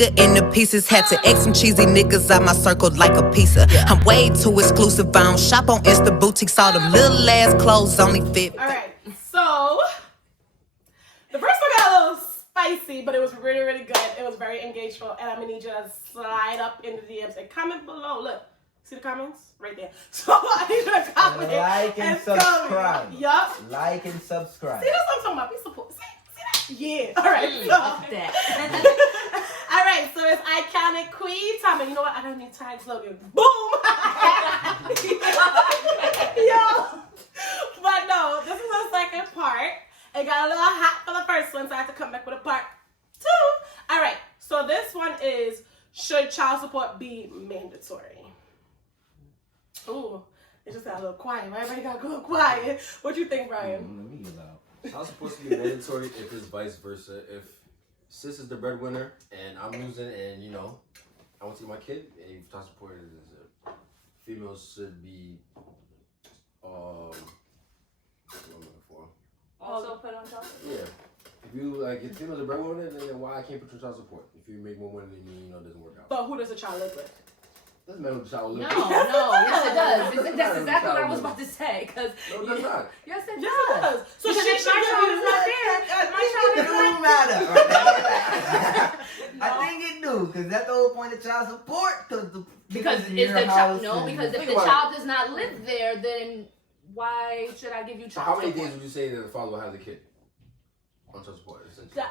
nigga into pieces. Had to X some cheesy niggas out my circle like a pizza. I'm way too exclusive. I don't shop on Insta boutiques. All them little ass clothes only fit. Alright, so the first one got a little spicy, but it was really, really good. It was very engageful, and I'm gonna need you to slide up in the DMs and comment below. Look, see the comments? Right there. So I need you to comment. Like and subscribe. Yup. Like and subscribe. See, that's what I'm talking about. Be support. See that? Yeah. Alright, so. That. Alright, so it's Iconicqueen. Tommy, you know what? I don't need tag slogan. Boom! Yo! But no, this is the second part. It got a little hot for the first one, so I have to come back with a part 2. Alright, so this one is, should child support be mandatory? Ooh, it just got a little quiet. Everybody got a little quiet. What you think, Brian? Let me get loud. Child supposed to be mandatory if it's vice versa. If sis is the breadwinner and I'm losing, and you know, I want to see my kid, and child support is females should be what I'm looking for. Also put on child support? Yeah. If you like, if females are breadwinner, then why I can't put your child support? If you make more money than me, you know, it doesn't work out. But who does the child live with? Doesn't matter what the child lives No, with. yes it does. That's exactly what I was about to say. Cause No, it does not. Yes, it Yeah, it does. does. So Because she if should my child is not there, my child It is do not matter. I think it do, because that's the whole point of child support. because in is your the house child no? and- Because if Think the about child does not live there, then why should I give you So child how many support? days would you say that the father will have the kid on child support? Essentially? That,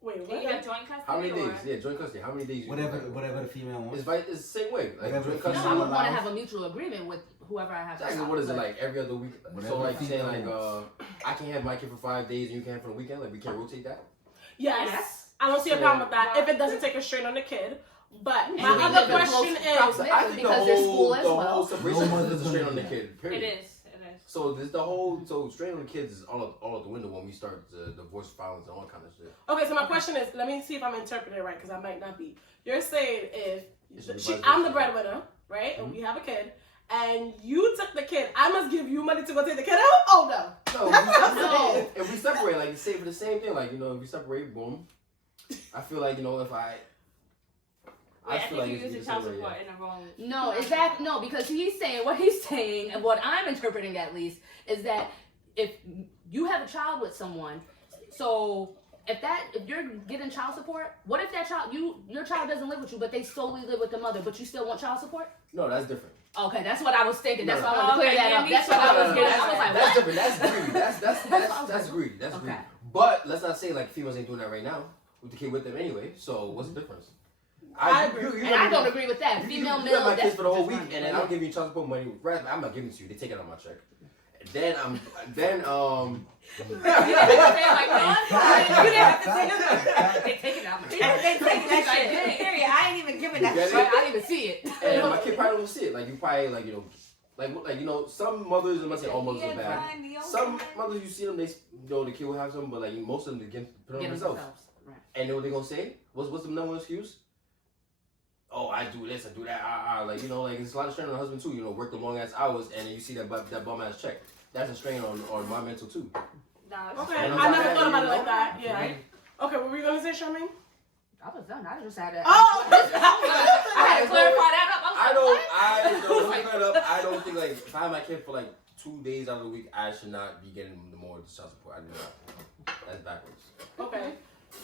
wait, Can you what? have joint custody? How many or- days? Yeah, joint custody. How many days? whatever the female wants. It's the same way. Like Whatever joint the No, I custody. would want to have a mutual agreement with whoever I have. Exactly. child What is it with. like every other week? Whatever So like you saying female like I can have my kid for 5 days and you can have for the weekend. Like we can't rotate that. Yes. Yes. I don't see a problem with that if it doesn't take a strain on the kid. But And my we other live in question close is, proximity. I think Because there's school as the well. whole separation No is mother's a strain gonna on the do kid. It Period. is. So there's the whole strain on the kids is all out the window when we start the divorce violence and all that kind of shit. okay, so my question is, let me see if I'm interpreting it right, because I might not be. You're saying It should if be vice I'm the versa. breadwinner, right, and we have a kid, and you took the kid, I must give you money to go take the kid out? Oh, no. No, That's what I'm No. saying. if we separate, like say for the same thing, like you know, if we separate, boom. I feel like you know if I Wait, I feel think like you it use should the be child the same way, support yeah. in the wrong. No, exactly. No, because he's saying what he's saying, and what I'm interpreting at least is that if you have a child with someone, so if you're getting child support, what if that child your child doesn't live with you, but they solely live with the mother, but you still want child support? No, that's different. Okay, that's what I was thinking. That's No, why I no. wanted to clear Okay, that yeah, up. me That's too. what I was No, getting. no, I was like, That's what? different. That's greedy. That's greedy. That's greedy. Okay. But let's not say like females ain't doing that right now with the kid with them anyway. So what's the difference? I agree. And I don't agree with that. Female, you male, got my that's kids for the whole just week, fine. and then I'll give you child support money. Rather, I'm not giving it to you. They take it out of my check. Then You didn't have to say it like that. You didn't have to say it. They take it out. They take that shit. Period. I ain't even giving that You get shit. Right, I didn't even see it. and my kid probably don't see it. Like you probably like you know some mothers. I'm not saying all mothers are bad. Some mothers you see them, they the kid will have some, but like most of them they get put on Get them themselves. Right. And then what they gonna say? What's the number one excuse? Oh, I do this, I do that, like you know, like it's a lot of strain on the husband too. You know, work the long ass hours, and then you see that bum ass check. That's a strain on my mental too. Nah, Okay, And I I'm never not thought about it mad, like that. you know? Yeah. Okay, what were you going to say, Charmaine? I was done. I just had to. Oh! I had to clarify that up. I don't clear it up. I don't think like if I have my kid for like 2 days out of the week, I should not be getting the more child support. I do not. That's backwards. Okay.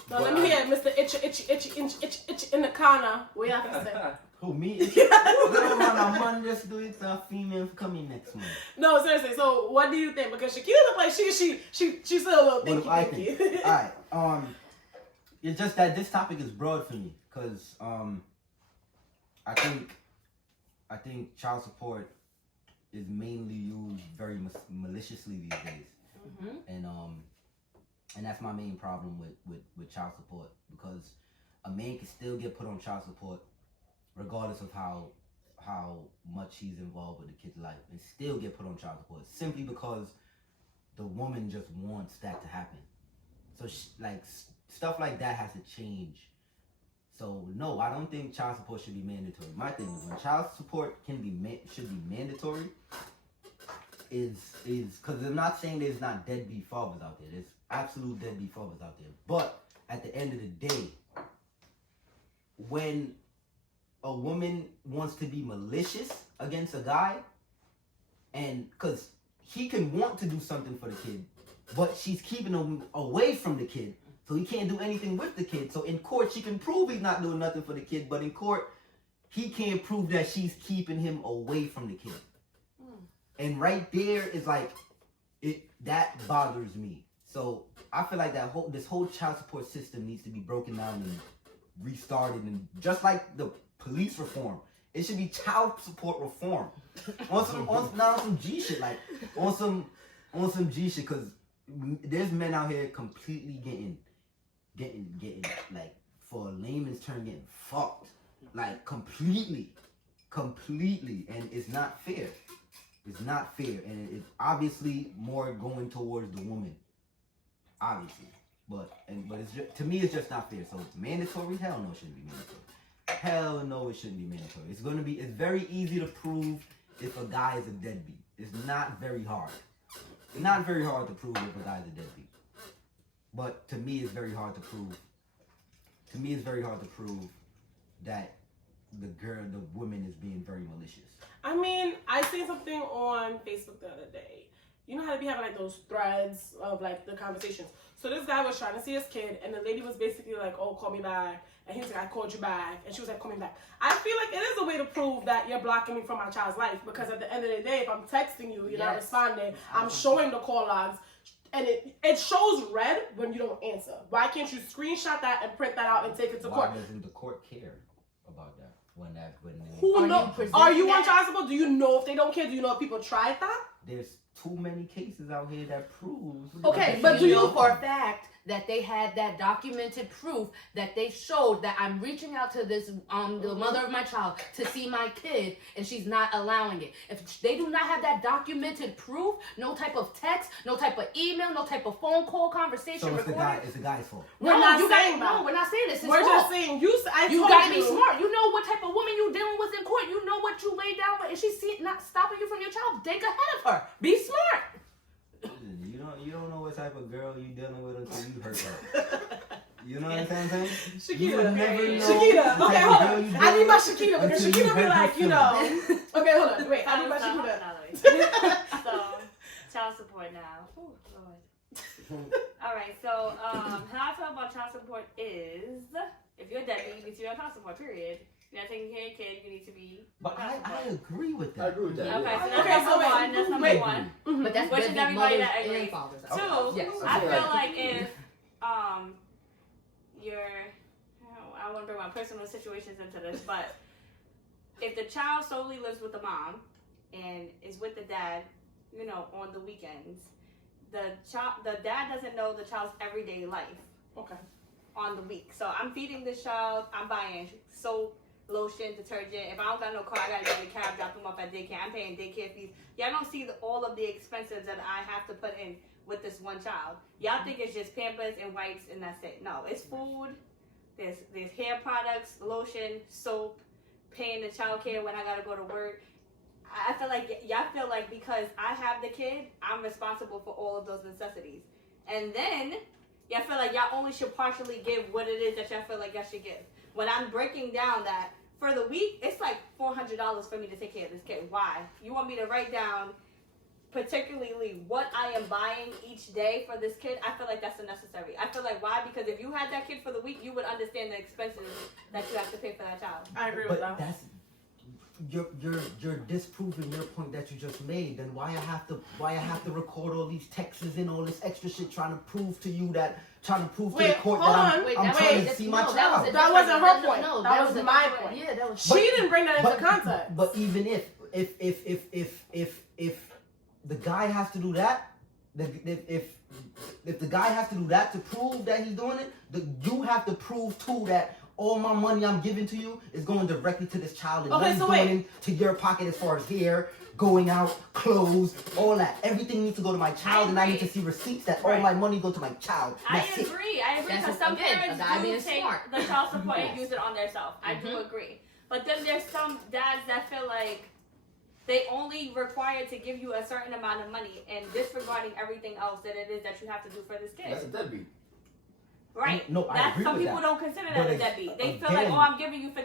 Now let me hear Mr. Itchy in the corner. What you have to say? Who, me? No, man, just do it. Female coming next month. No, seriously. So, what do you think? Because Shakira look like she's still a little What do I thinky. think? Alright, it's just that this topic is broad for me, cause I think child support is mainly used very maliciously these days, and that's my main problem with child support, because a man can still get put on child support regardless of how much he's involved with the kid's life, and still get put on child support simply because the woman just wants that to happen. So stuff like that has to change. So no, I don't think child support should be mandatory. My thing is when child support should be mandatory is because I'm not saying there's not deadbeat fathers out there. There's absolute deadbeat fathers out there. But at the end of the day, when a woman wants to be malicious against a guy, and because he can want to do something for the kid, but she's keeping him away from the kid, so he can't do anything with the kid. So in court, she can prove he's not doing nothing for the kid, but in court, he can't prove that she's keeping him away from the kid. And right there is like, that bothers me. So I feel like this whole child support system needs to be broken down and restarted, and just like the police reform, it should be child support reform. Not on some G shit, like on some G shit, because there's men out here completely getting like, for a layman's term, getting fucked, like completely, and it's not fair. It's not fair, and it's obviously more going towards the woman, obviously. But it's just, to me, it's just not fair. So mandatory? Hell no, it shouldn't be mandatory. Hell no, it shouldn't be mandatory. It's very easy to prove if a guy is a deadbeat. It's not very hard. It's not very hard to prove if a guy is a deadbeat. But to me, it's very hard to prove. To me, it's very hard to prove that the woman is being very malicious. I mean, I seen something on Facebook the other day. You know how they be having like those threads of like the conversations. So this guy was trying to see his kid, and the lady was basically like, "Oh, call me back," and he was like, "I called you back," and she was like, "Call me back." I feel like it is a way to prove that you're blocking me from my child's life, because at the end of the day, if I'm texting you, you're not responding. I'm showing the call logs, and it shows red when you don't answer. Why can't you screenshot that and print that out and take it to court? Why doesn't the court care about that? Are you on child support? Do you know if they don't care? Do you know if people tried that? There's too many cases out here that proves. Okay, but do you know for a fact that they had that documented proof that they showed that I'm reaching out to this the mother of my child to see my kid, and she's not allowing it? If they do not have that documented proof, no type of text, no type of email, no type of phone call conversation. So it's the guy's fault. We're not saying this. We're just saying you gotta be smart. You know what type of woman you dealing with in court. You know what you lay down with, and she's not stopping you from your child. Think ahead of her. Be smart. You don't know what type of girl you dealing with until you hurt her. You know what I'm saying? Shakita. You would never know. Shakita. Okay, hold on. I need my Shakita, because Shakita be like, you know. Okay, hold on. Wait, I need my Shakita. So, child support now. Ooh, Lord. Alright, so how I feel about child support is, if you're deadbeat, you need to be on child support, period. You're not taking care of your kid, you need to be. But I agree with that. I agree with that. Okay, yeah. so that's number one. That's number one. But that's Which is everybody that agrees. agrees. Two, Yes. I feel like if I want to bring my personal situations into this, but if the child solely lives with the mom and is with the dad, you know, on the weekends, the dad doesn't know the child's everyday life. Okay. On the week, so I'm feeding this child. I'm buying soap, lotion, detergent. If I don't got no car, I gotta get in a cab, drop them off at daycare. I'm paying daycare fees. Y'all don't see all of the expenses that I have to put in with this one child. Y'all think it's just Pampers and wipes and that's it. No, it's food. There's hair products, lotion, soap, paying the child care when I gotta go to work. I feel like y'all feel like because I have the kid, I'm responsible for all of those necessities. And then y'all feel like y'all only should partially give what it is that y'all feel like y'all should give. When I'm breaking down that for the week, it's like $400 for me to take care of this kid. Why? You want me to write down particularly what I am buying each day for this kid? I feel like that's unnecessary. I feel like why? Because if you had that kid for the week, you would understand the expenses that you have to pay for that child. I agree with that. That's you're disproving your point that you just made. Then why I have to record all these texts and all this extra shit trying to prove to the court that I'm trying to see my child. That wasn't her point. No, that was my point. Yeah, that was. She didn't bring that into context. But even if the guy has to do that, if the guy has to do that to prove that he's doing it, you have to prove too that all my money I'm giving to you is going directly to this child, and nothing's going into your pocket as far as hair, going out, clothes, all that. Everything needs to go to my child, and I need to see receipts that all my money go to my child. I agree because some parents do take the child support and use it on themselves. I do agree. But then there's some dads that feel like they only required to give you a certain amount of money and disregarding everything else that it is that you have to do for this kid. That's a deadbeat. Right. No, I That's agree some with people that. don't consider that But a deadbeat. They feel again- like, oh, I'm giving you $50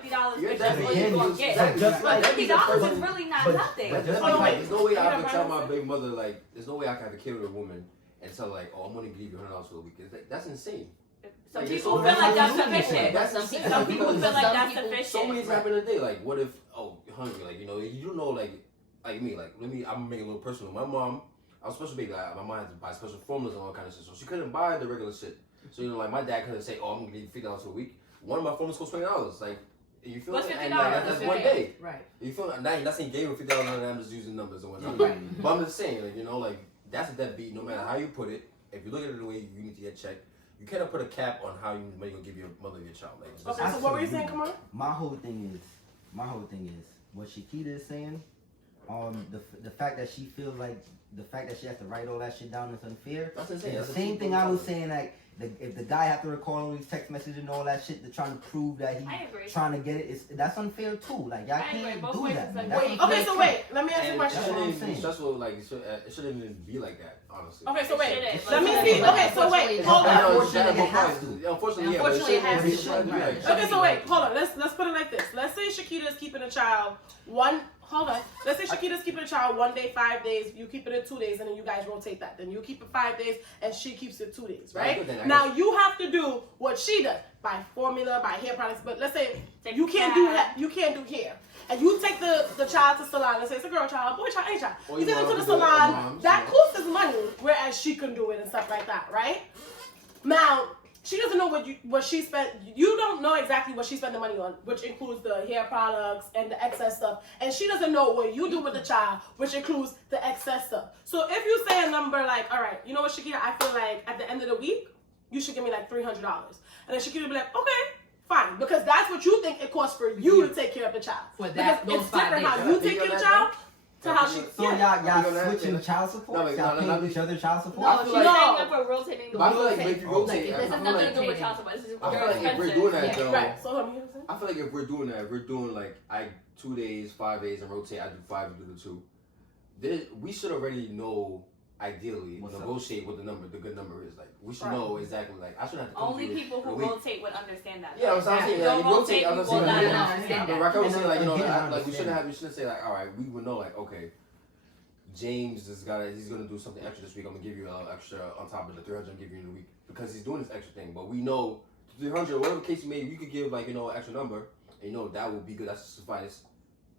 Yeah, because that's that's what again, you're gonna it's get. like just But like $50 is really not but- nothing. But that's Hold on, like, wait. there's no way You I have could tell my privacy? baby mother, like, there's no way I can have a kid with a woman and tell her, like, oh, I'm gonna give you $100 for the week. That's insane. Some Like, people it's feel like that's so- sufficient. That's Some insane. people- Some people feel like Some that's people- sufficient. So many things happen in a day. Like, what if, oh, you're hungry? Like, you know, you don't know, like me, like, I'm gonna make it a little personal. My mom, I was a special baby. Like, my mom had to buy special formulas and all kind of shit. So she couldn't buy the regular shit. So, you know, like, my dad couldn't say, oh, I'm gonna give you $50 a week. One of my formulas cost $20. Like, you feel What's like, $50? and, like, that's one day. Right. You feel like, not saying gave him $50 and I'm just using numbers and whatnot. Right. But I'm just saying, like, you know, like, that's a deadbeat no matter how you put it. If you look at it the way you need to get checked, you cannot put a cap on how you money you're gonna give your mother or your child. Like, it's just- Okay, so what were you saying? Come on. My whole thing is what Shakita is saying. The fact that she feels like the fact that she has to write all that shit down is unfair. That's insane. The That's same a- thing I was saying, like if the guy have to record all these text messages and all that shit to try to prove that I he's agree. trying to get it, that's unfair too. Like y'all I agree. can't Both do ways that. is Man. like- That's Wait, unfair. Okay, so wait. Let me ask you a And question. That's what I'm shouldn't even be saying. stressful. Like, it shouldn't even be like that, honestly. Okay, so wait. Shouldn't. Let me Like, see. Okay, so wait. Hold I on. know, it's bad, Unfortunately, but it has fine. to. Unfortunately, yeah, Unfortunately, it but has it to. shouldn't be like that. Okay, so wait, hold on. Let's put it like this. Let's say Shakita's keeping a child let's say Shakita's keeping a child 1 day, 5 days, you keep it in 2 days, and then you guys rotate that. Then you keep it 5 days, and she keeps it 2 days, right? Good, then I Now guess. you have to do what she does. Buy formula, buy hair products, but let's say Take you can't do care. that. You can't do hair. And you take the child to salon. Let's say it's a girl child, boy child, any child. Or You you take them to want the to do it, salon. moms, That you know. costs us money, whereas she can do it and stuff like that, right? Now, she doesn't know what she spent. You don't know exactly what she spent the money on, which includes the hair products and the excess stuff. And she doesn't know what you do with the child, which includes the excess stuff. So if you say a number like, all right, you know what, Shakira, I feel like at the end of the week, you should give me like $300. And then Shakira will be like, okay, fine. Because that's what you think it costs for you to take care of the child. For that- because those it's 5 different days. how you take care of the child to how she... So yeah. y'all You gonna have switching to- child support? No, y'all no, paying no, each other child support? No, I she's feel like- saying that for rotating the But I feel like if you Like, rotate, this I has feel nothing like to do with child support. This is I feel your like if we're expenses. doing that, Yeah. though, Right. So let me hear I feel like if we're doing that, if we're doing like 2 days, 5 days, and rotate, I do 5, you do the 2. We should already know. Ideally, What's up? negotiate what the good number is. Like we should Right. know exactly. Like I shouldn't have to. come Only to you people in a who week. rotate would understand that. Yeah, I'm saying Don't like you rotate. rotate, I'm you saying will like, not you understand know, that. Raquel was saying like, you know, Again, I like we understand. shouldn't say like, all right, we would know like, okay, James he's gonna do something extra this week. I'm gonna give you extra on top of the 300 I'm giving you in a week because he's doing this extra thing. But we know 300, whatever case you made, we could give like an extra number, and you know that will be good. That's suffice.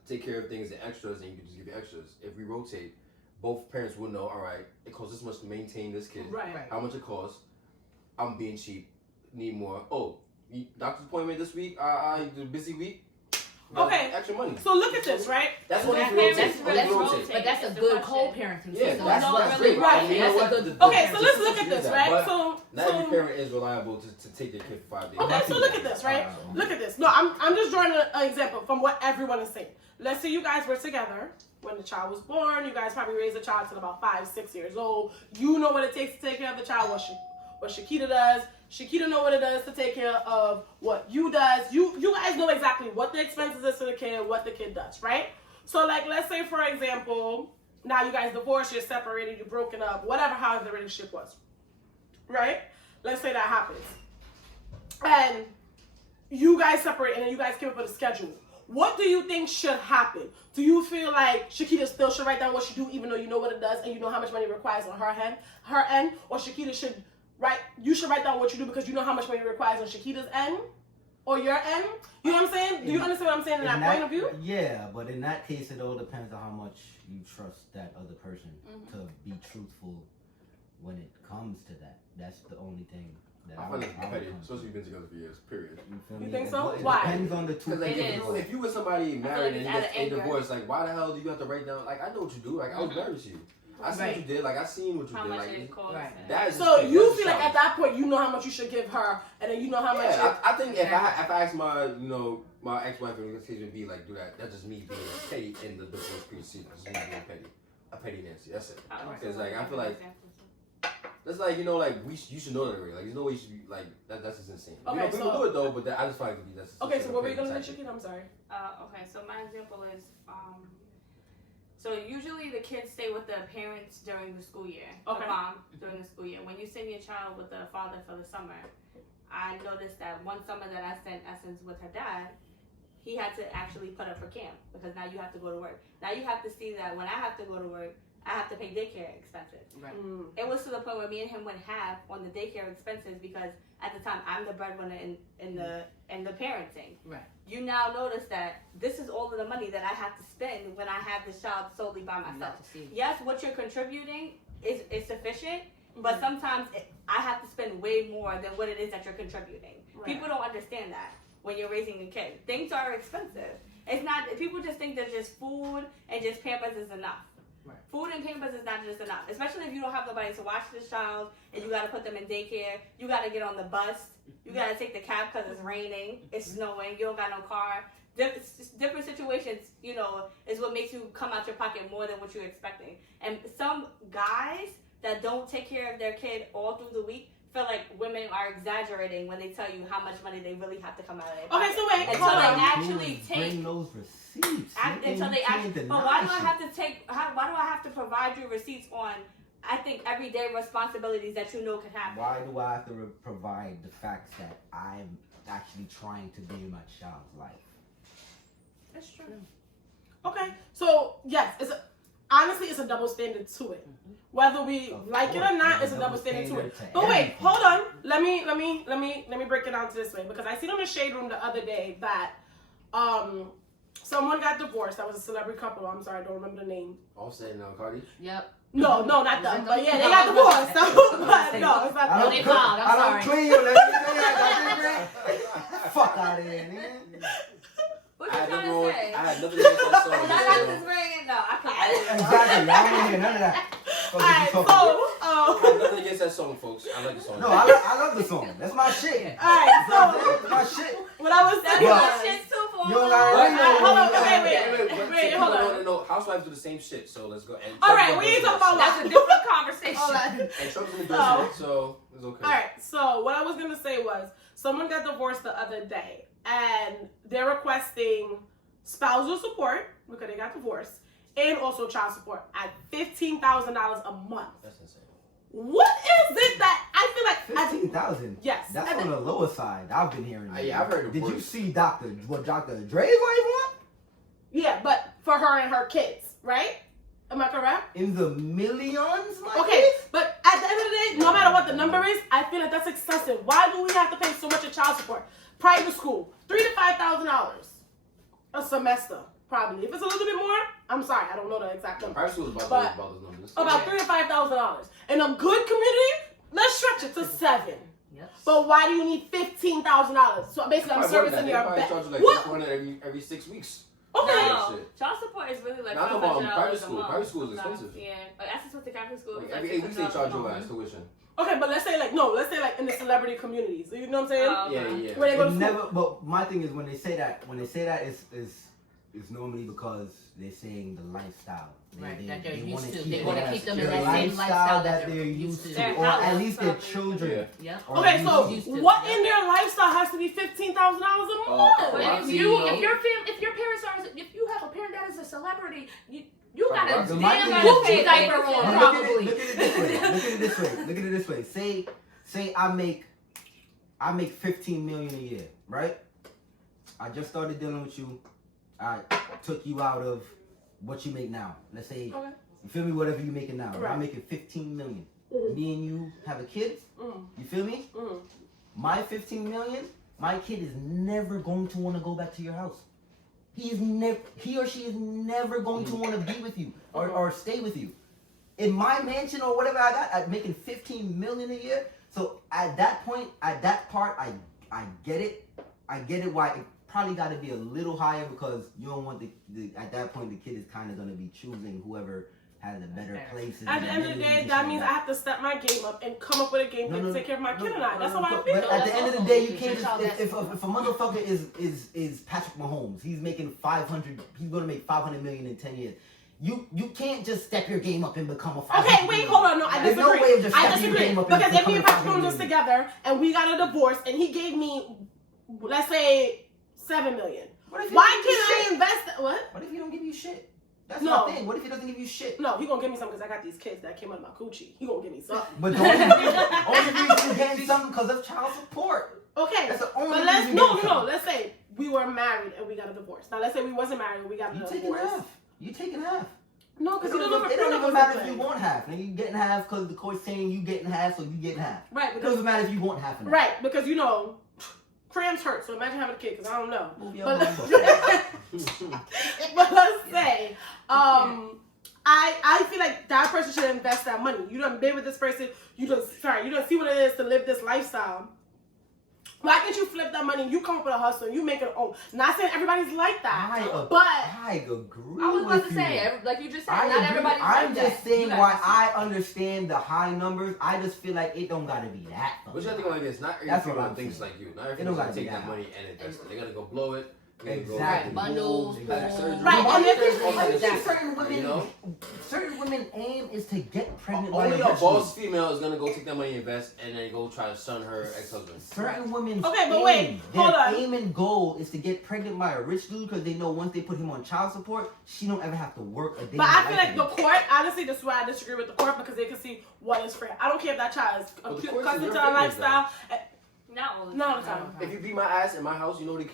Take care of things and extras, and you can just give you extras. If we rotate, both parents will know. All right, it costs this much to maintain this kid. Right. How much it costs? I'm being cheap. Need more. Oh, doctor's appointment this week. I the busy week. Okay. Extra money. So look at this, right? That's what That we rotate. parents Only really rotate. rotate. But that's a It's the good question. co-parenting Yeah, system. that's not great. really right. And you know That's a what? good- The Okay, so parents let's should look at use this, that, right? but So not every parent is reliable to take their kid for 5 days. okay, so look at this, right? Look at this. No, I'm just drawing an example from what everyone is saying. Let's say you guys were together when the child was born. You guys probably raised the child till about 5, 6 years old. You know what it takes to take care of the child. What Shakita does. Shakita know what it does to take care of what you does. You guys know exactly what the expenses is for the kid, what the kid does, right? So like, let's say for example, now you guys divorced, you're separated, you're broken up, whatever, however the relationship was, right? Let's say that happens, and you guys separate, and then you guys came up with a schedule. What do you think should happen? Do you feel like Shakita still should write down what she do, even though you know what it does and you know how much money it requires on her end, or Shakita should you should write down what you do because you know how much money it requires on Shakita's end or your end? You know what I'm saying? Do you understand what I'm saying in that point of view? Yeah, but in that case, it all depends on how much you trust that other person to be truthful when it comes to that. That's the only thing that I find it would petty, come to. especially you've been together for years. Period. feel You me? think so? It Why? depends on the two Because like, It people. is. if you with somebody married it's and out of you get anger. divorced, like why the hell do you have to write down? Like I know what you do. Like I was married to you. I see what you did. Like I seen what you How did. much Like it costs. Right. and- that is. So just- you that's feel like just at that point you know how much you should give her, and then you know how much. Yeah, I think if I ask my ex-wife in this case would be like do that. That's just me being petty in the divorce proceedings. Just me being petty, a petty Nancy. That's it. Because like I feel like that's like like you should know that already. Like there's no way you should be like that. That's just insane. Okay, people so- do it though, but I just find it to be that's. Okay, so what were you petty gonna say, tactic. Shakita? I'm sorry. Okay, so my example is, so usually the kids stay with the parents during the school year. Okay. The mom during the school year. When you send your child with the father for the summer, I noticed that one summer that I spent Essence with her dad, he had to actually put up for camp because now you have to go to work. Now you have to see that when I have to go to work, I have to pay daycare expenses. Right. It was to the point where me and him went half on the daycare expenses because at the time I'm the breadwinner in the parenting. Right. You now notice that this is all of the money that I have to spend when I have this child solely by myself. Yes, what you're contributing is sufficient, but sometimes I have to spend way more than what it is that you're contributing. Right. People don't understand that when you're raising a kid. Things are expensive. It's not, people just think that just food and just Pampers is enough. Right. Food and Pampers is not just enough, especially if you don't have nobody to watch this child and you got to put them in daycare. You got to get on the bus. You got to take the cab because it's raining, it's snowing, you don't got no car. Different situations, you know, is what makes you come out your pocket more than what you're expecting. And some guys that don't take care of their kid all through the week feel like women are exaggerating when they tell you how much money they really have to come out of their pocket. Okay, so wait, until they actually bring those receipts. Until they actually. But why do I have to why do I have to provide you receipts on? I think everyday responsibilities that you know could happen. Why do I have to provide the facts that I'm actually trying to be in my child's life? That's true. Okay, so yes, honestly, it's a double standard to it. Whether we like it or not, it's a double standard to it. But wait, hold on. Let me break it down to this way because I seen on the Shade Room the other day that someone got divorced. That was a celebrity couple. I'm sorry, I don't remember the name. Offset and Cardi. Yep. No, not them. But yeah, they got divorced. So, but no, it's not them. They filed. I'm sorry. Clean you, let fuck out of here, nigga. What you trying to say? I had nothing against that song. I got this ring. No, I can't. Exactly. I don't hear none of that. Alright, so I have nothing against that song, folks. I like the song. No, I love the song. That's my shit. Alright, so That's my shit. what I was saying That's my shit too for You don't gotta hold on, wait, hold on. No, housewives do the same shit, so let's go. Alright, we ain't talking about That's a different conversation. And Trump's endorsing it, so it's okay. Alright, so what I was gonna say was someone got divorced the other day and they're requesting spousal support because they got divorced and also child support at $15,000 a month. That's insane. What is it that I feel like 15,000? Yes. That's on the lower side. I've been hearing. Yeah, I've heard it. Did you see Dr. Dre's wife want? Yeah, but for her and her kids, right? Am I correct? In the millions, my Okay, kids? but at the end of the day, no matter what the number is, I feel like that's excessive. Why do we have to pay so much in child support? Private school, $3,000 to $5,000 a semester, probably. If it's a little bit more, I'm sorry, I don't know the exact number. Private school is about those numbers. About $3,000 to $5,000. In a good community, let's stretch it to $7. Yep. But why do you need $15,000? So basically, I'm servicing your back. back. Charge you like What? $400 every 6 weeks. Okay. No, child support is really like Not $500 about private a school. month. Private school is expensive. Yeah, but Essence with the Catholic school. Like every 8 weeks they charge you as tuition. Okay, but let's say like in the celebrity communities. You know what I'm saying? Yeah. Where they go to school. Never. But my thing is when they say that is normally because they're saying the lifestyle. Right, that they're they used wanna to. keep They it want to as keep them in the that same lifestyle that they're used to, Their or house, at least their something. children. Yep. are Okay, used so to. used to. what in their lifestyle has to be $15,000 a month? But if your parents are, if you have a parent that is a celebrity, you got a But my damn thing Gucci is- diaper But on look probably. at it this way. Look at it this way. Say I make 15 million a year, right? I just started dealing with you. I took you out of what you make now. Let's say, Okay. you feel me? Whatever you making now. Right. I'm making 15 million. Mhm. Me and you have a kid. You feel me? Mhm. My 15 million. My kid is never going to want to go back to your house. He or she is never going to want to be with you or stay with you. In my mansion or whatever I got, I'm making 15 million a year. So at that point, at that part, I get it. I get it why it probably got to be a little higher because you don't want the at that point the kid is kind of going to be choosing whoever has a better place. At the end of the day, that means I have to step my game up and come up with a game plan to take care of my kid and I. That's how I feel. But at the end of the day, you can't just if a motherfucker is Patrick Mahomes, he's making 500. He's going to make 500 million in 10 years. You can't just step your game up and become a 500 Okay, wait, hold on. No, I There's disagree. no way of just I stepping your disagree. game up and Because if me becoming and Patrick 500 Mahomes was million. together and we got a divorce and he gave me, let's say, $7 million. Why can't I invest? What? What if he don't give you shit? That's No. my thing. What if he doesn't give you shit? No, he gonna give me something because I got these kids that came out of my coochie. He gonna give me something. But the only reason you're getting something because of child support. Okay, That's the only but reason let's you get no. Let's say we were married and we got a divorce. Now let's say we wasn't married and we got a You taking divorce. half. You taking half. No, because you don't know if It a don't prenup even was matter in if you play. want half. Now you getting half because the court's saying you getting half, so you getting half. Right, It because doesn't matter if you want half or not. right, because you know, crayons hurt. So imagine having a kid, because I don't know. Move your But, motherfucker. but let's say, I feel like that person should invest that money. You done been with this person. You don't see what it is to live this lifestyle. Why can't you flip that money? You come up with a hustle. You make it own. Not saying everybody's like that, but I agree. I was about with to say, you. like you just said, I not agree. everybody's I'm like just that. saying You why gotta I understand the high numbers. I just feel like it don't gotta be that. But you gotta think like this. Not every That's what female I'm thinks saying. like you. Not every It female don't gonna gotta take be that that. money and invest it. They're gonna go blow it. They're gonna go Right, get bundles, moves, back phones. surgery. Right, and certain women aim is to get pregnant. Only by a rich boss dude. female is gonna go take that money and invest and then go try to son her ex-husband. Certain women. Okay, but wait, hold their on. aim and goal is to get pregnant by a rich dude because they know once they put him on child support, she don't ever have to work a day. But in her I feel life like the again. court, honestly, this is why I disagree with the court, because they can see what is fair. I don't care if that child is But the court's in accustomed your to our favor, lifestyle. Not all the Not all time. the time. If you beat my ass in my house, you know who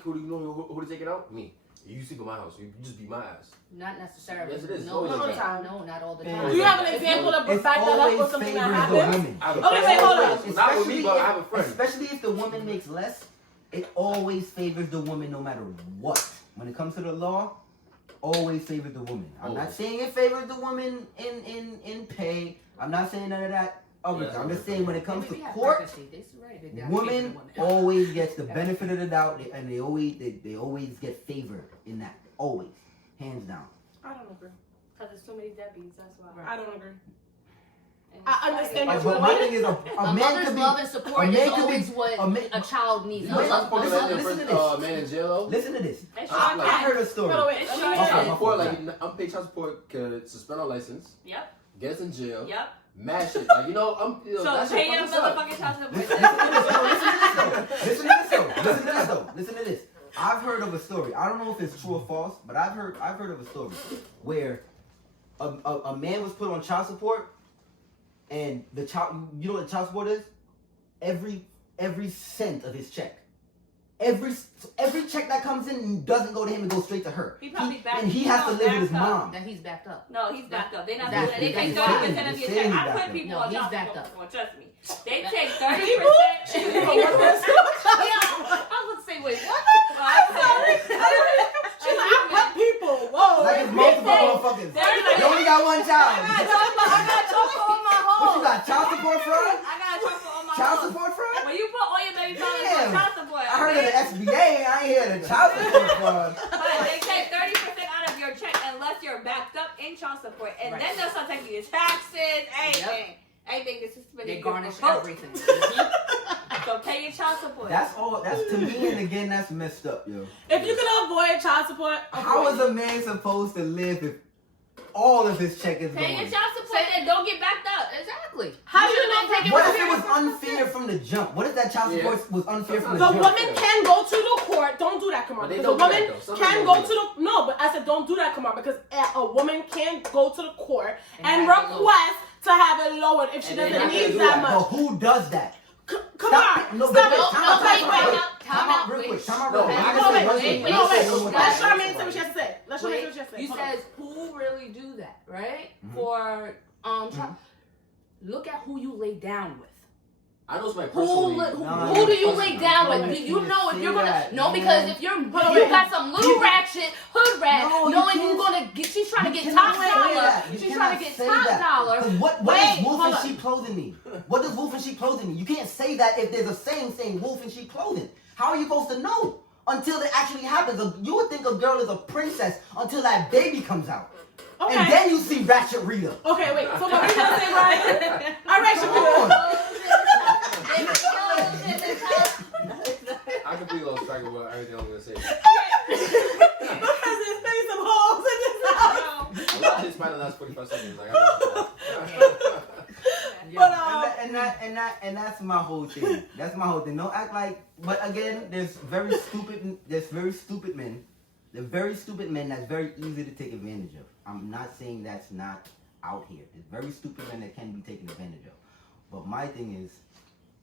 to take it out? Me. You sleep in my house. You just beat my ass. Not necessarily. Yes, it is. No, Not all the time. No, not all the Do time. Do you have an example of It's back that up always with something that favors the happened? women. I have a Okay, friend. wait, hold on. Not with me, but I have a friend. Especially if the woman makes less, it always favors the woman no matter what. When it comes to the law, always favors the woman. I'm not Always. saying it favors the woman in pay. I'm not saying none of that. Yeah, I'm just saying when it comes to Maybe have court, privacy. This is right. They gotta women keep it always gets the benefit of the doubt, and they always get favored in that. Always, hands down. I don't agree. Because there's too many deadbeats, that's why. I don't agree. And I understand But what my you're thing doing. is, A man mother's could be. love and support a man is could be- always what a man- a child needs. You know, child support Listen, is listen to for this. man in jail though. Listen to this. It sure I- I can. heard a story. Hold on, wait. It's let me- sure Child can. support, like unpaid child support, could suspend our license, Yep, get us in jail, yep. mad shit. Like So that shit pay your fucking suck. motherfucking child support. Listen to this though. Listen to this. I've heard of a story. I don't know if it's true or false, but I've heard of a story where a man was put on child support, and the child, you know what child support is? Every cent of his check. Every check that comes in doesn't go to him, it goes straight to her. He probably backed- and he has to live with his backed up. mom. That he's backed up. No, he's backed up. They're not That's- doing that. They take that's 30% of your saying check. he's I backed put up. people No, on he's child backed support up. before, trust me. They take 30%. People want this. I was gonna say, wait, what? I'm sorry. She's like, I put people. Whoa. Like it's multiple motherfuckers. You only got one child. I got chocolate on my home. What you got? Child support fraud? I got chocolate on my Child home. support fraud? When you put all your baby mamas on Damn. child support, I heard of the SBA. I ain't hear the child support fraud. But they take 30% out of your check unless you're backed up in child support, and then they'll start taking your taxes, anything. Anything is suspended. They You garnish can vote. everything. So pay your child support. That's all. That's to me, and again, that's messed up, yo. If you can avoid child support, How avoid is a man supposed to live if all of his check is Pay your going? child support and don't get backed up. Exactly. How do you not take it? What if it was unfair from the jump? What if that child support was unfair from the The jump? woman can go to the court. Don't do that, Kamar. But they Because a don't do woman that, though. Some can men go don't to do the no. But I said don't do that, Kamar, because a woman can go to the court and have it request to have it lowered if she And they doesn't not gonna need do that that. But much. who does that? Kamar, No, stop wait, it. time out, Wait, time wait, out. Time out real quick. Time out No, real quick. I Let me can say say one wait, thing. wait, No, Let me say wait. one more Let thing. Charmaine say what she has to say. Let Charmaine say what she has to say. You Hold on. says who really do that, right? Mhm. For look at who you lay down with. I know somebody Who, personally. who do you lay down with? Do you know if you're gonna? No, because if you're, you got some little ratchet hood rat, No, you knowing can't- you're gonna get. She's trying to You get cannot top say dollar. that. You She's cannot trying to get say top that. dollar. 'Cause what Wait, is wolf hold in on. sheep clothing mean? What does wolf in sheep clothing mean? You can't say that if there's a saying wolf in sheep clothing. How are you supposed to know until it actually happens? You would think a girl is a princess until that baby comes out. Okay. And then you see Ratchet Rita. Okay, wait. So what we gonna say, right? All right, Come Shamina. on. I completely lost track of what everything I was gonna say. Because there's maybe some holes in this house. A lot hits by the last 45 seconds. Like, I But And that's my whole thing. That's my whole thing. Don't act like. But again, there's very stupid men. They're very stupid men that's very easy to take advantage of. I'm not saying that's not out here. There's very stupid men that can be taken advantage of. But my thing is,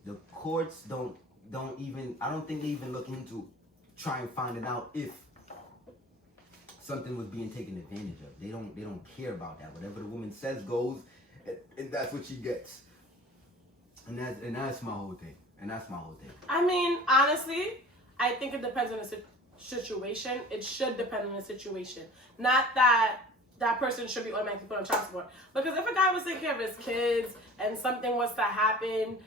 the courts don't. I don't think they even look into trying finding out if something was being taken advantage of. They don't care about that. Whatever the woman says goes, and that's what she gets. And that's my whole thing. I mean, honestly, I think it depends on the situation. It should depend on the situation. Not that that person should be automatically put on child support. Because if a guy was taking care of his kids and something was to happen,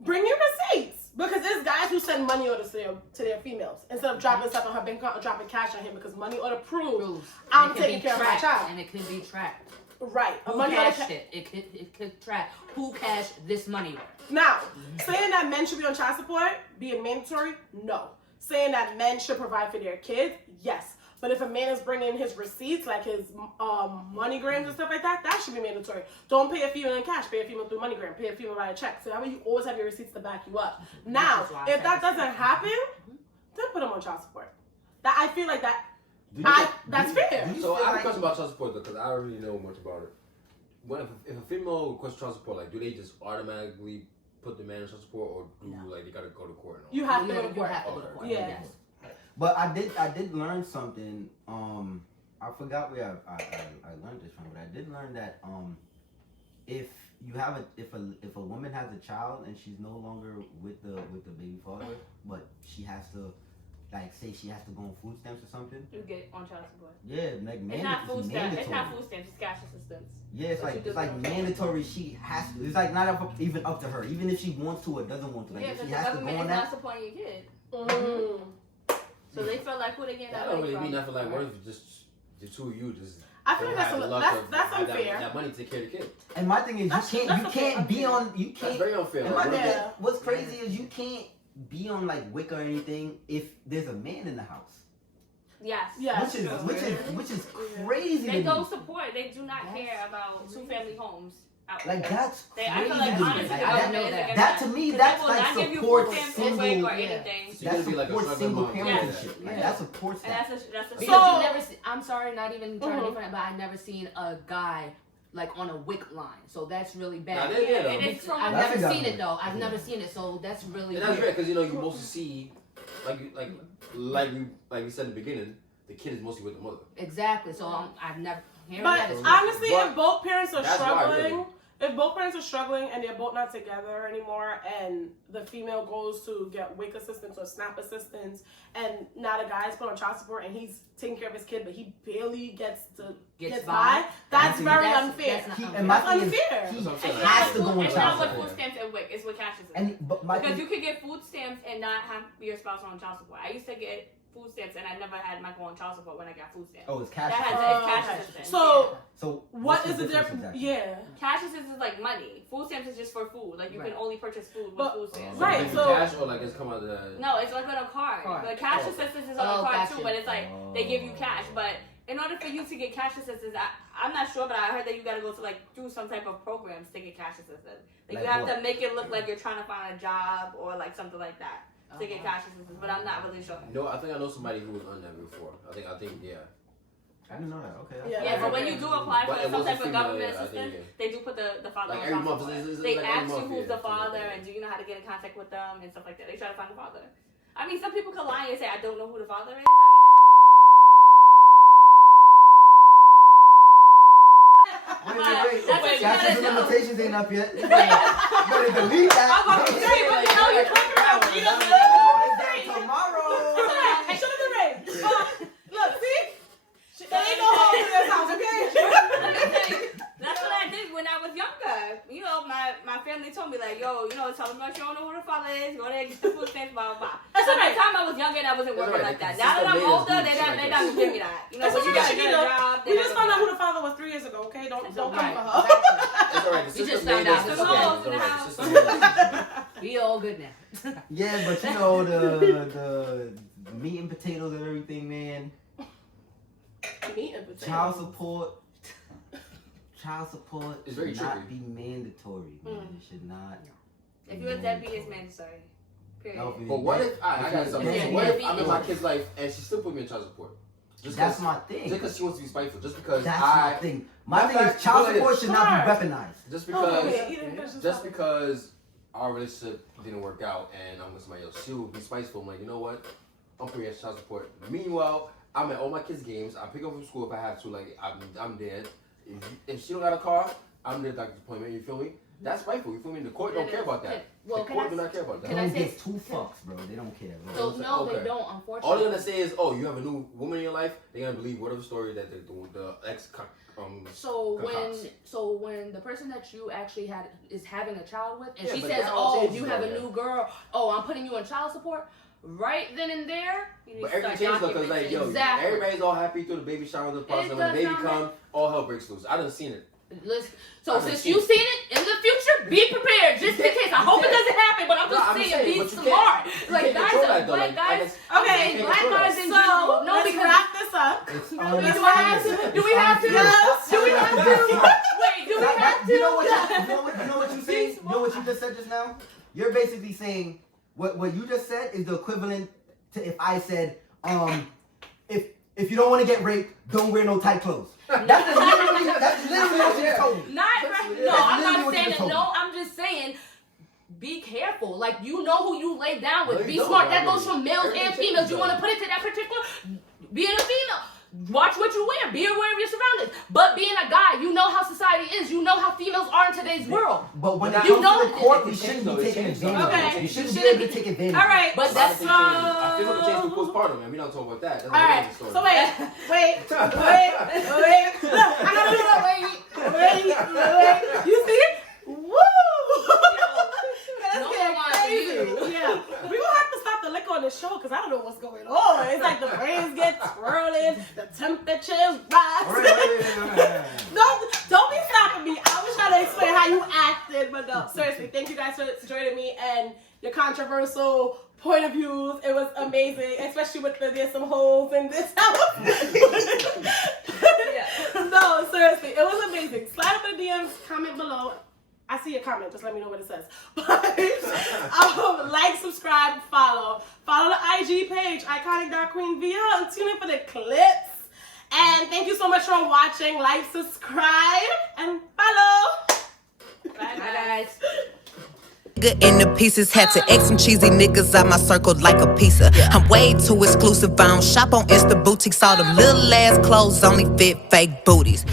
bring your receipts. Because there's guys who send money orders to their females instead of dropping stuff on her bank account or dropping cash on him because money order proves I'm taking care of my child. And it can be tracked. Right. Who money cashed it? It could track who cashed this money. Now, saying that men should be on child support being mandatory, no. Saying that men should provide for their kids, yes. But if a man is bringing his receipts, like his MoneyGrams and stuff like that, that should be mandatory. Don't pay a female in cash. Pay a female through MoneyGram. Pay a female by a check. So that way you always have your receipts to back you up. Now, if that doesn't happen, then put them on child support. That I feel like that. That's fair. So I have a question about child support though, because I don't really know much about it. If a female requests child support, like, do they just automatically put the man on child support, or do like they gotta go to court? And all You have to go to You court. have to go to court. Yeah. Yes. But I did learn something. I forgot where I learned this from, but I did learn that if a woman has a child and she's no longer with the baby father, but she has to, like, say she has to go on food stamps or something. You get on child support. Yeah, like It's not food stamps. It's not food stamps. It's cash assistance. Yeah, it's like mandatory. She has to. It's like not even up to her, even if she wants to or doesn't want to. Like, Yeah, if because she the has to go government on is not that. supporting your kid. Mm. So they feel like who they getting That that don't money really mean from. nothing. Like, what if just the two of you just? I feel like that's have unfair. That money to take care of the kid. And my thing is, That's you can't be unfair. on. You That's can't. very unfair. And Like, my Yeah. thing, what's crazy is you can't be on like Wick or anything if there's a man in the house. Yes. Yeah. Which is crazy. They to don't me. support. They do not care about two-family homes. Out Like there. that's I crazy. feel like to me. honestly, Like, the I government know is that. against that to me, Because that's they will like not give you support food stamps, single. Wick, or yeah. anything. So you That gotta be like a supports struggle single mom. parenting. Yeah. Like Yeah. that supports And that. that's a Because So- you never see, I'm sorry, not even trying to be funny, but I never seen a guy like on a wick line. So that's really bad. Nah, they- and it's from I've That's never a seen it government. though. I've never seen it, so that's really And that's weird. rare because you mostly see, like we said in the beginning, the kid is mostly with the mother. Exactly. So I've never heard But that. honestly, But if both parents are that's why, struggling, really. if both parents are struggling and they're both not together anymore, and the female goes to get WIC assistance or SNAP assistance, and now the guy's put on child support and he's taking care of his kid, but he barely gets Gets by, by. that's very That's- unfair. that's not He, unfair. and my That's thing is, unfair. he That's what I'm saying. has to go on It's child not with support. food stamps and WIC. It's with cash assistance. And but my Because thing, you could get food stamps and not have your spouse on child support. I used to get food stamps and I never had Michael on child support when I got food stamps. oh, it's cash. That has assistance. it's cash okay. assistance. So So what what's is the difference? exactly? Yeah. Cash assistance is like money. Food stamps is just for food. Like you can Right. only purchase food with But- food stamps. So Right, they do so- cash or like it's come out of the. No, it's like on a card. Card. The cash Oh. assistance is on Oh, a card gotcha. too, but it's like they give you cash. But in order for you to get cash assistance, I'm not sure, but I heard that you gotta go to like do some type of programs to get cash assistance. Like Like you have what? to make it look like you're trying to find a job or like something like that to get cash assistance. But I'm not really sure. No, I think I know somebody who was on that before. I think yeah. I didn't know that. Okay. Yeah. Yeah, but when you do apply But for it some was type a of female, government yeah, I think, assistance, they do put the father Like on every child month, support. it's They like every ask you month, who's yeah, the father something like and do you know how to get in contact with them and stuff like that. They try to find the father. I mean, some people can lie and say, I don't know who the father is. I mean, Wait. That's what you Statute gotta of do. limitations ain't up yet. Yeah. Better delete that. I'm about to say, but you know you're talking about me. Tomorrow. It should have been rain. Look, see? There ain't no home in this house, okay? that's what I did when I was younger. You know, my family told me, like, yo, you know, tell them that you don't know who the father is. Go there, get the food stamps, blah, blah, blah. That's So right. at the time I was younger and I wasn't That's working right. like that. The Now that I'm system older, made us do they shit don't like give me that. You know, That's when you okay, got to get a job, We just found out who the father was 3 years ago, okay? Don't come Right. for her. It's alright. The We just system found made out us. this It's morning. alright. It's alright. The system made us. We all good now. Yeah, but you know the meat and potatoes and everything, man. Meat and potatoes. Child support It's very should not tricky. be mandatory, man. It should not. If you're a deadbeat, it's mandatory. Period. No, if you- But what if I got something? Yeah, What if yeah, I'm in yeah. my kid's life and she still put me in child support? Just That's 'cause- my thing. Just because she wants to be spiteful. Just because That's my thing. My thing is child support should not be weaponized. Just Oh, because. yeah, eating fish is Just fine. because our relationship didn't work out, and I'm with somebody else. She would be spiteful. I'm like, you know what? I'm paying child support. Meanwhile, I'm at all my kids' games. I pick up from school if I have to. Like, I'm dead. If she don't got a car, I'm there at doctor's appointment. You feel me? That's spiteful. You feel me? The court don't care about that. Well, the court do not care about that. Can I Don't say- give two fucks, bro. They don't care, bro. So no, Okay. they don't. Unfortunately, All they're gonna say is, "Oh, you have a new woman in your life." They're gonna believe whatever story that the ex. So when the person that you actually is having a child with, and Yeah, she but says, that all "Oh, changes you have a though, new girl. Oh, I'm putting you in child support." Right then and there, you need But to everything start changes though, cause like documenting. yo, Exactly. everybody's all happy through the baby shower, the process. When the does baby not come, all hell breaks loose. I done seen it. Listen, so I've since seen you've it. seen it in the future, be prepared just in case. I hope it doesn't happen, but I'm No, just I'm saying, saying, be but you smart. can't Like control guys, that, though. black Like, guys. Okay, I'm saying black guys in So general. No, let's because wrap this up. It's do we have to? Do we have to? Yes. Do we have to? Wait, do we have to? You know what you saying? You know what you just said just now? You're basically saying what you just said is the equivalent to if I said, if you don't want to get raped, don't wear no tight clothes. That's literally what you told me. Not right. No, That's I'm literally not what you saying just it. told No, me. I'm just saying. Be careful. Like, you know who you lay down with. No, you Be don't, smart. bro. That goes from males Everything and females. changes, You want to though. put it to that particular. Being a female. Watch what you wear. Be aware of your surroundings. But being a guy, you know how society is. You know how females are in today's world. But when it You comes know to the court, we it shouldn't changed, be though. It taking changed, advantage though. of Okay. it. You shouldn't be Shouldn't able to be- take advantage All of it. right. But I that's think I feel like it changed through postpartum, and we don't talk about that. That's All right. another story. So wait. I gotta You see? Woo! That's No getting one crazy. wants you. Yeah. We gonna have to stop the liquor on the show because I don't know what's going on. It's like the brains get twirling, the temperatures rise. All right. Don't be stopping me. I was trying to explain how you acted, but no, seriously, thank you guys for joining me and your controversial point of views. It was amazing, especially with there's some holes in this house. No, seriously, it was amazing. Slide up in the DMs, comment below. I see your comment. Just let me know what it says. But like, subscribe, follow. Follow the IG page, Iconic.QueenVL, and tune in for the clips. And thank you so much for watching. Like, subscribe, and follow. Bye, guys. Nigga in the pieces, had to X some cheesy niggas out my circle like a pizza. I'm way too exclusive, I don't shop on Insta boutiques. All them little ass clothes only fit fake booties.